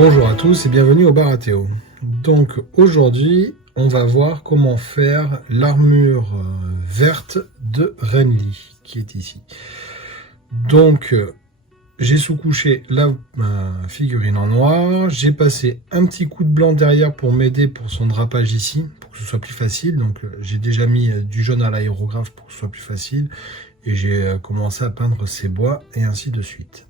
Bonjour à tous et bienvenue au bar à Théo. Donc aujourd'hui, on va voir comment faire l'armure verte de Renly qui est ici. Donc j'ai sous-couché la figurine en noir, j'ai passé un petit coup de blanc derrière pour m'aider pour son drapage ici, pour que ce soit plus facile. Donc j'ai déjà mis du jaune à l'aérographe pour que ce soit plus facile et j'ai commencé à peindre ses bois et ainsi de suite.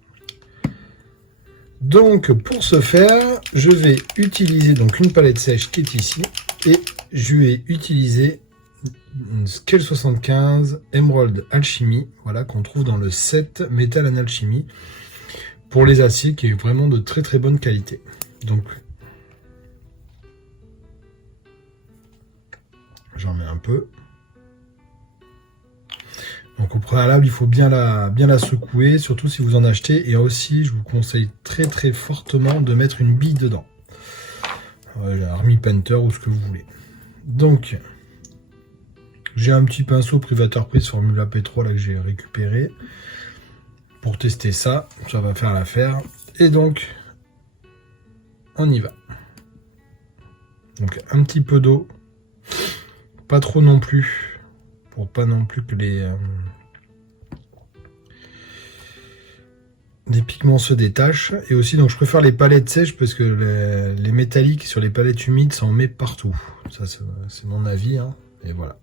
Donc pour ce faire, je vais utiliser donc une palette sèche qui est ici et je vais utiliser une Scale 75 Emerald Alchemy, voilà, qu'on trouve dans le set Metal and Alchemy pour les aciers, qui est vraiment de très très bonne qualité. Donc j'en mets un peu. Donc au préalable, il faut bien la secouer, surtout si vous en achetez. Et aussi, je vous conseille très très fortement de mettre une bille dedans. Army Painter ou ce que vous voulez. Donc, j'ai un petit pinceau privateur prise Formula P3 là que j'ai récupéré. Pour tester ça, ça va faire l'affaire. Et donc, on y va. Donc un petit peu d'eau. Pas trop non plus. Pour pas non plus que les pigments se détachent. Et aussi, donc je préfère les palettes sèches parce que les métalliques sur les palettes humides, ça en met partout. Ça, c'est mon avis, hein. Et voilà.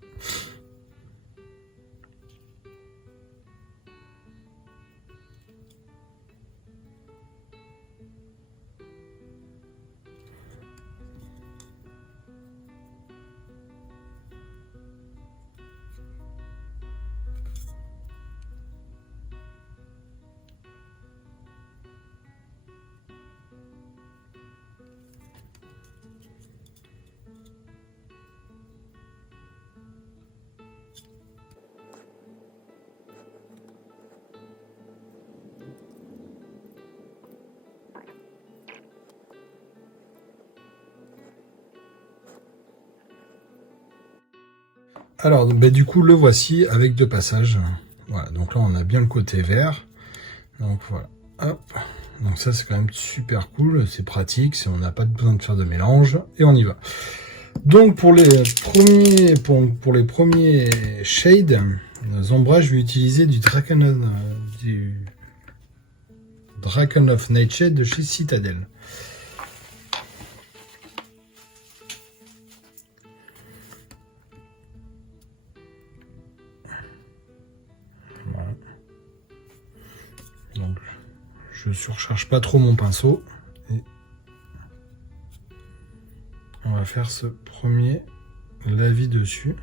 Alors, du coup, le voici avec deux passages. Voilà, donc là, on a bien le côté vert. Donc voilà, hop. Donc ça, c'est quand même super cool, c'est pratique, on n'a pas besoin de faire de mélange, et on y va. Donc pour les premiers shades, ombrages, je vais utiliser du Draken of Nightshade de chez Citadel. Voilà. Donc je surcharge pas trop mon pinceau. Et on va faire ce premier lavis dessus.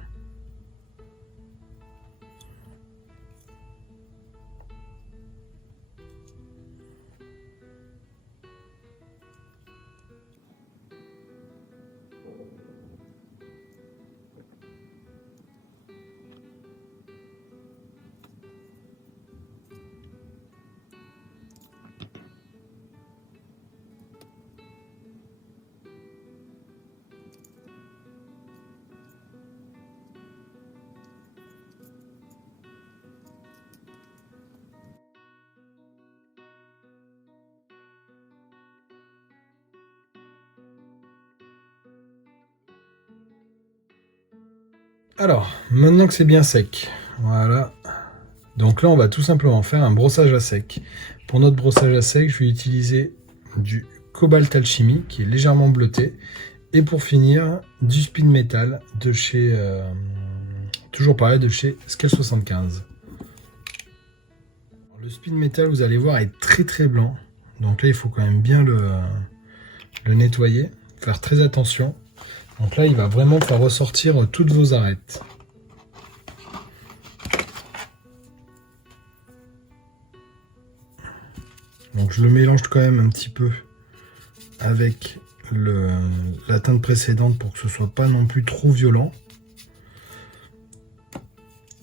Alors, maintenant que c'est bien sec, voilà. Donc là, on va tout simplement faire un brossage à sec. Pour notre brossage à sec, je vais utiliser du Cobalt Alchemy, qui est légèrement bleuté. Et pour finir, du Spin Metal de chez... toujours pareil, de chez Scale 75. Le Spin Metal, vous allez voir, est très très blanc. Donc là, il faut quand même bien le nettoyer. Faire très attention. Donc là, il va vraiment faire ressortir toutes vos arêtes. Donc je le mélange quand même un petit peu avec la teinte précédente pour que ce soit pas non plus trop violent.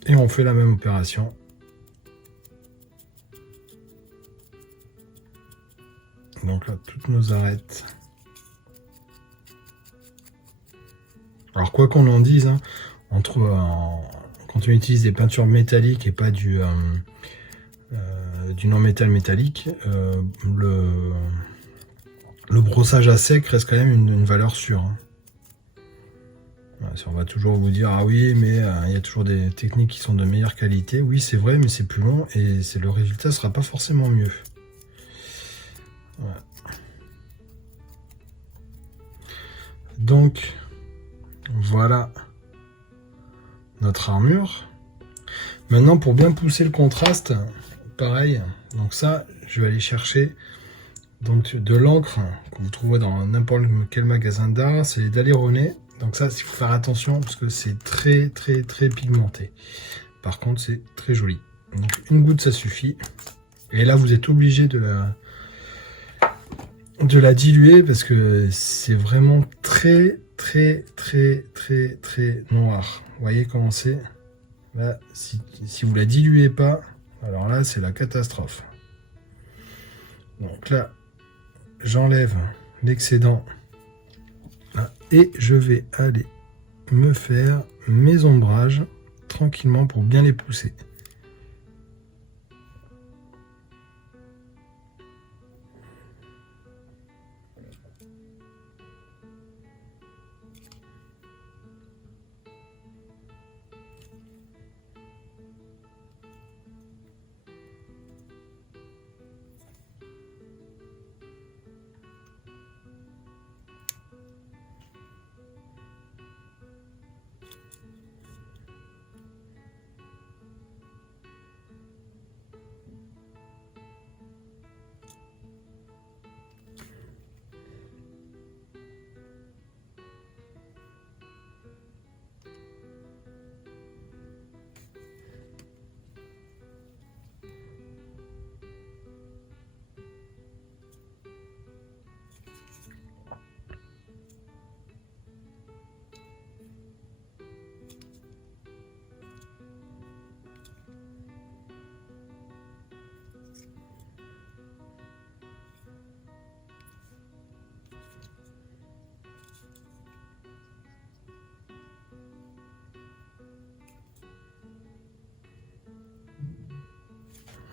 Et on fait la même opération. Donc là, toutes nos arêtes. Alors quoi qu'on en dise, hein, quand on utilise des peintures métalliques et pas du non-métal métallique, le brossage à sec reste quand même une valeur sûre. Hein. On va toujours vous dire, ah oui, mais il y a toujours des techniques qui sont de meilleure qualité. Oui, c'est vrai, mais c'est plus long et le résultat sera pas forcément mieux. Voilà. Donc, voilà notre armure. Maintenant, pour bien pousser le contraste, pareil. Donc ça, je vais aller chercher donc de l'encre que vous trouverez dans n'importe quel magasin d'art. C'est d'Aléroné. Donc ça, il faut faire attention parce que c'est très pigmenté. Par contre, c'est très joli. Donc une goutte, ça suffit. Et là, vous êtes obligé de la diluer parce que c'est vraiment très noir. Vous voyez comment c'est? Là, si vous la diluez pas, alors là, c'est la catastrophe. Donc là, j'enlève l'excédent. Et je vais aller me faire mes ombrages tranquillement pour bien les pousser.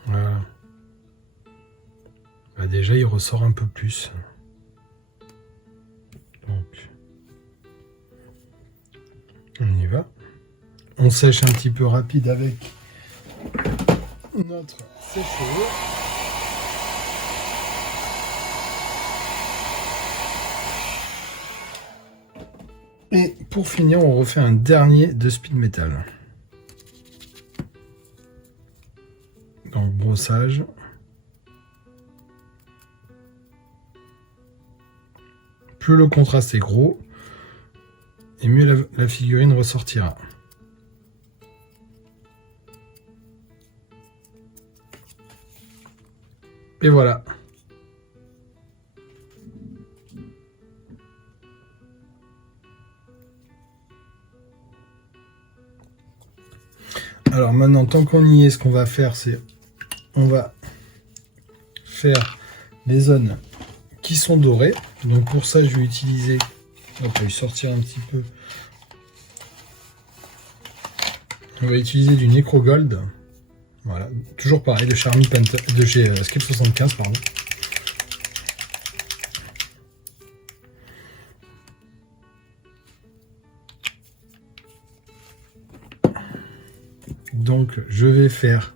Voilà. Bah déjà, il ressort un peu plus. Donc, on y va. On sèche un petit peu rapide avec notre sèche-cheveux. Et pour finir, on refait un dernier de speed metal. Donc brossage. Plus le contraste est gros, et mieux la figurine ressortira. Et voilà. Alors maintenant, tant qu'on y est, ce qu'on va faire, c'est on va faire les zones qui sont dorées. Donc pour ça, je vais utiliser, on va lui sortir un petit peu. On va utiliser du Necro Gold. Voilà, toujours pareil, de Charmy Painter, de chez Escape 75, pardon. Donc je vais faire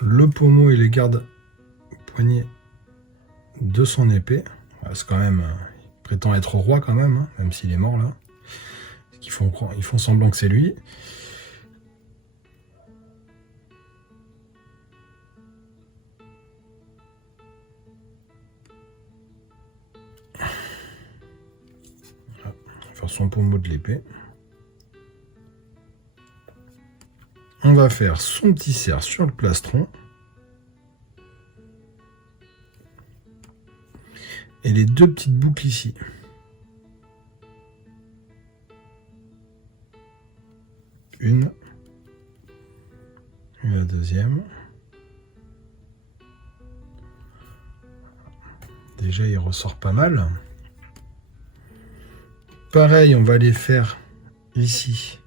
le pommeau et les gardes-poignets de son épée. C'est quand même, il prétend être roi quand même, hein, même s'il est mort là. Ils font semblant que c'est lui. Voilà. On va faire son pommeau de l'épée. On va faire son petit cerf sur le plastron. Et les deux petites boucles ici. Une. Et la deuxième. Déjà, il ressort pas mal. Pareil, on va les faire ici.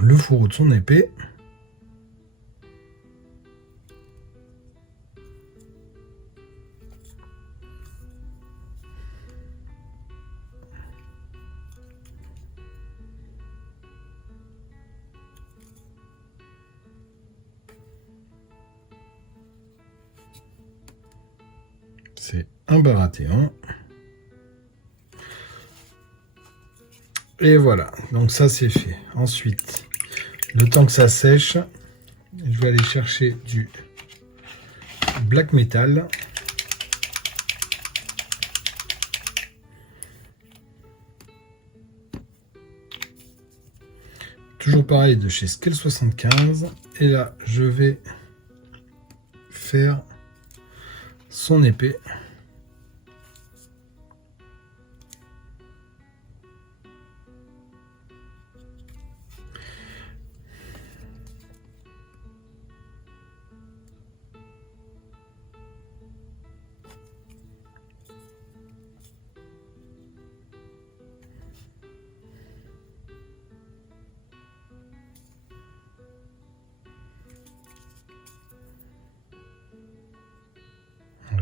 Le fourreau de son épée. c'est un Baratheon. Et voilà, donc ça c'est fait. Ensuite, le temps que ça sèche, je vais aller chercher du black metal. Toujours pareil de chez Scale 75. Et là, je vais faire son épée.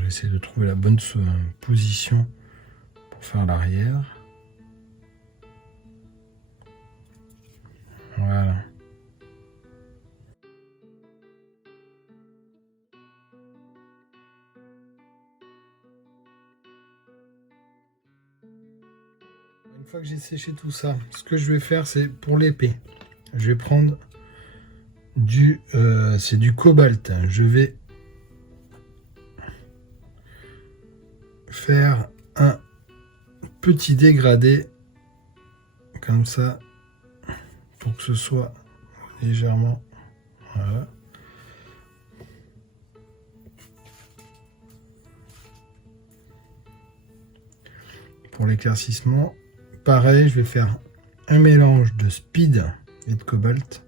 J'essaie de trouver la bonne position pour faire l'arrière. Voilà. Une fois que j'ai séché tout ça, ce que je vais faire, c'est pour l'épée. Je vais prendre c'est du cobalt. Je vais faire un petit dégradé comme ça pour que ce soit légèrement, voilà. Pour l'éclaircissement, pareil, je vais faire un mélange de speed et de cobalt.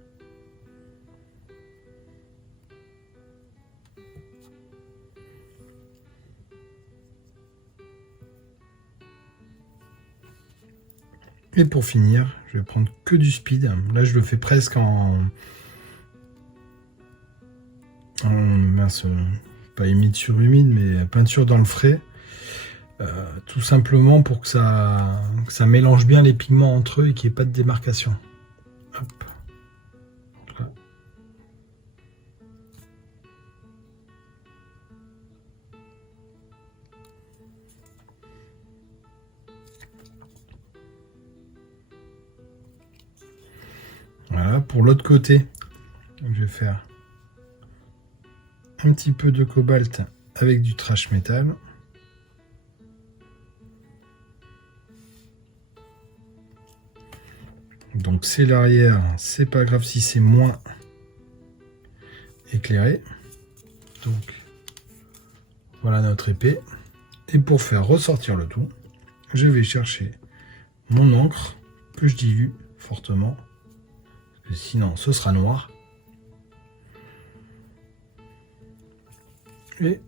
Et pour finir, je vais prendre que du speed. Là, je le fais presque en mince, pas humide sur humide, mais peinture dans le frais. Tout simplement pour que ça mélange bien les pigments entre eux et qu'il n'y ait pas de démarcation. Hop. Voilà. Voilà, pour l'autre côté, je vais faire un petit peu de cobalt avec du trash metal. Donc c'est l'arrière, c'est pas grave si c'est moins éclairé. Donc voilà notre épée. Et pour faire ressortir le tout, je vais chercher mon encre que je dilue fortement. Parce que sinon ce sera noir. Et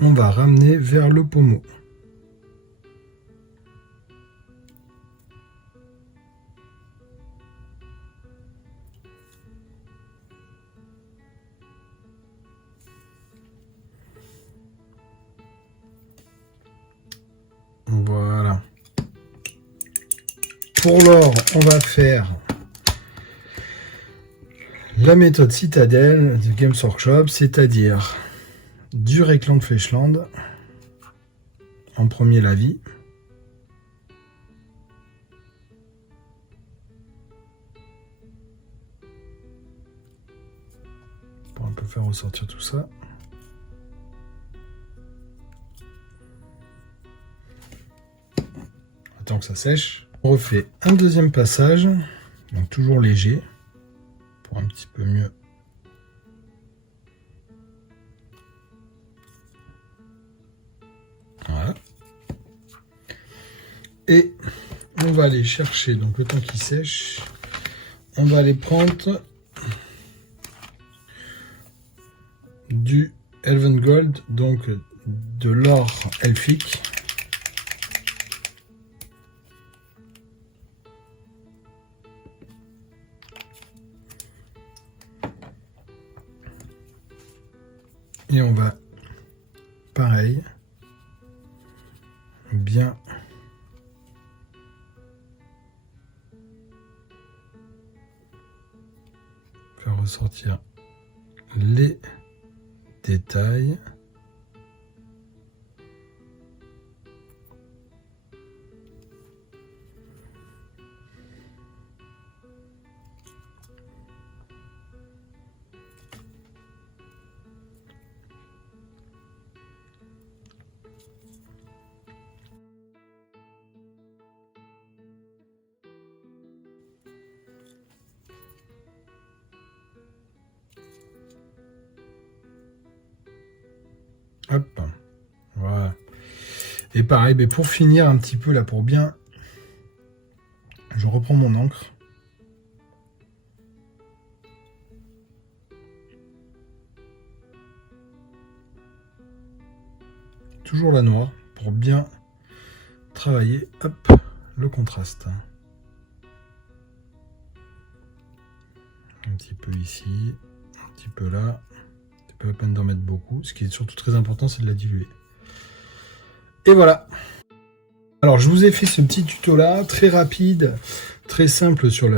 on va ramener vers le pommeau. Voilà. Pour l'or, on va faire la méthode citadelle de Games Workshop, c'est-à-dire du Réclan de Fleshland, en premier la vie. Pour un peu faire ressortir tout ça. Attends que ça sèche. On refait un deuxième passage, donc toujours léger, pour un petit peu mieux. Voilà. Et on va aller chercher, donc le temps qu'il sèche, on va aller prendre du Elven Gold, donc de l'or elfique. Et on va, pareil, bien faire ressortir les détails. Et pareil, mais pour finir un petit peu là, pour bien... Je reprends mon encre. Toujours la noire, pour bien travailler, hop, le contraste. Un petit peu ici, un petit peu là. C'est pas la peine d'en mettre beaucoup. Ce qui est surtout très important, c'est de la diluer. Et voilà. Alors, je vous ai fait ce petit tuto-là, très rapide, très simple sur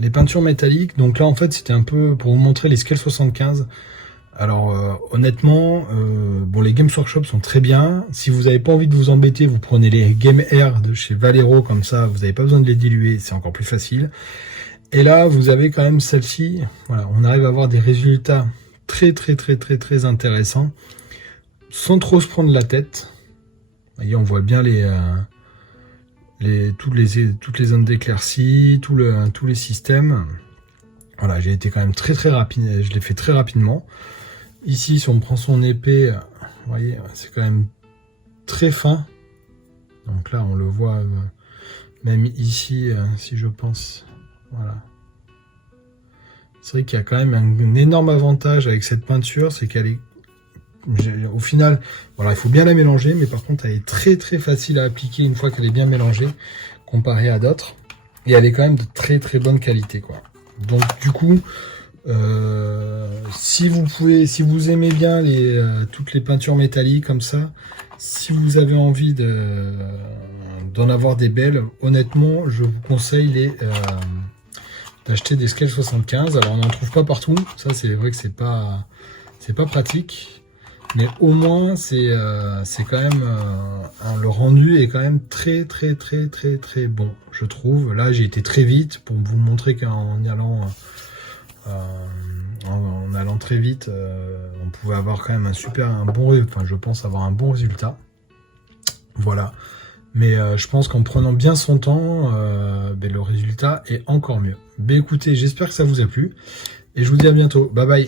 les peintures métalliques. Donc là, en fait, c'était un peu pour vous montrer les Scale 75. Alors, honnêtement, bon, les Games Workshop sont très bien. Si vous n'avez pas envie de vous embêter, vous prenez les Game Air de chez Valero, comme ça, vous n'avez pas besoin de les diluer, c'est encore plus facile. Et là, vous avez quand même celle-ci. Voilà, on arrive à avoir des résultats très intéressants, sans trop se prendre la tête. Vous voyez, on voit bien toutes les zones d'éclaircie, tous les systèmes. Voilà, j'ai été quand même très rapide, je l'ai fait très rapidement. Ici, si on prend son épée, vous voyez, c'est quand même très fin. Donc là, on le voit même ici, si je pense. Voilà. C'est vrai qu'il y a quand même un énorme avantage avec cette peinture, c'est qu'elle est... Au final, voilà, il faut bien la mélanger, mais par contre, elle est très facile à appliquer une fois qu'elle est bien mélangée, comparée à d'autres. Et elle est quand même de très bonne qualité, quoi. Donc du coup, si vous aimez bien toutes les peintures métalliques comme ça, si vous avez envie d'en avoir des belles, honnêtement, je vous conseille d'acheter des Scale 75. Alors on n'en trouve pas partout, ça c'est vrai que c'est pas pratique, mais au moins c'est quand même le rendu est quand même très bon, je trouve. Là j'ai été très vite pour vous montrer qu'en y allant en allant très vite, on pouvait avoir quand même je pense avoir un bon résultat. Voilà. Mais je pense qu'en prenant bien son temps, le résultat est encore mieux. Écoutez, j'espère que ça vous a plu. Et je vous dis à bientôt. Bye bye.